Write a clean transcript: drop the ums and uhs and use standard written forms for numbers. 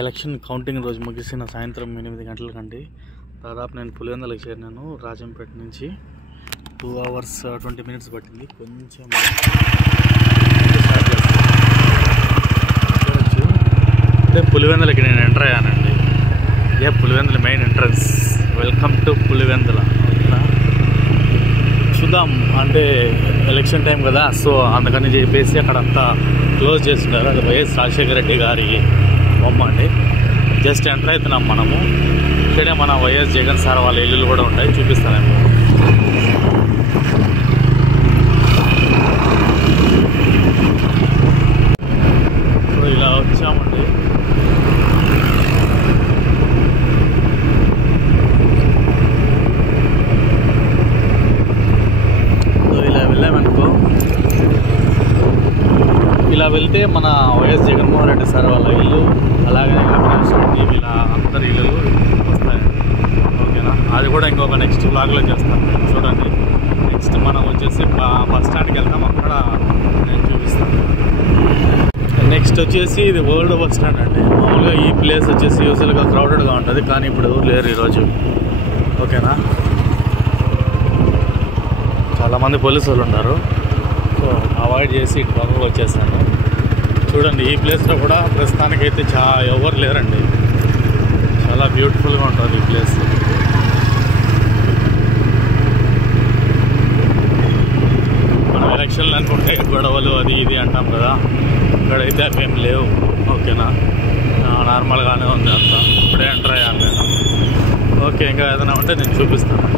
Election counting రోజు ముగిసిన సాయంత్రం 8 గంటలకండి. దాదాపు నేను పులివెందులకు చేరినాను. రాజంపేట నుంచి 2 hours 20 minutes పట్టింది. కొంచెం అంటే పులివెందులకి నేను ఎంటర్ అయ్యానండి. ఇదే Pulivendula main entrance. Welcome to Pulivendula. చూద్దాం, అంటే ఎలక్షన్ టైం కదా, సో అందుకని చెప్పేసి అక్కడంతా క్లోజ్ చేస్తున్నారు. అది వైఎస్ రాజశేఖర రెడ్డి గారి బొమ్మ అండి. జస్ట్ ఎంటర్ అవుతున్నాం మనము. ఇక్కడే మన వైఎస్ జగన్ సార్ వాళ్ళ ఇల్లులు కూడా ఉంటాయి, చూపిస్తానేమో. సో ఇలా వచ్చామండి. ఇలా వెళ్తే మన వైఎస్ జగన్మోహన్ రెడ్డి సార్ వాళ్ళ ఇల్లు, అలాగే అవినాష్ రెడ్డి వీళ్ళ అందరి ఇల్లు వస్తాయండి. ఓకేనా, అది కూడా ఇంకొక నెక్స్ట్ బ్లాగ్లో చేస్తాను. చూడండి, నెక్స్ట్ మనం వచ్చేసి బస్ స్టాండ్కి వెళ్తాం, అక్కడ నేను చూపిస్తాను. నెక్స్ట్ వచ్చేసి ఇది ఓల్డ్ బస్ స్టాండ్ అండి. మామూలుగా ఈ ప్లేస్ వచ్చేసి యూజువల్గా క్రౌడెడ్గా ఉంటుంది, కానీ ఇప్పుడు ఎవరు లేరు ఈరోజు. ఓకేనా, చాలామంది పోలీసు వాళ్ళు ఉన్నారు. సో అవాయిడ్ చేసి ఇటు పక్కకు వచ్చేసాను. చూడండి, ఈ ప్లేస్లో కూడా ప్రస్తుతానికైతే ఎవరు లేరండి. చాలా బ్యూటిఫుల్గా ఉంటుంది ఈ ప్లేస్. మనం ఎలక్షన్లు అనుకుంటే గొడవలు అది ఇది అంటాం కదా, ఇక్కడైతే అవేం లేవు. ఓకేనా, నార్మల్గానే ఉంది అంతా. ఇప్పుడే ఎంటర్ అయ్యాను నేను. ఓకే, ఇంకా ఏదైనా ఉంటే నేను చూపిస్తాను.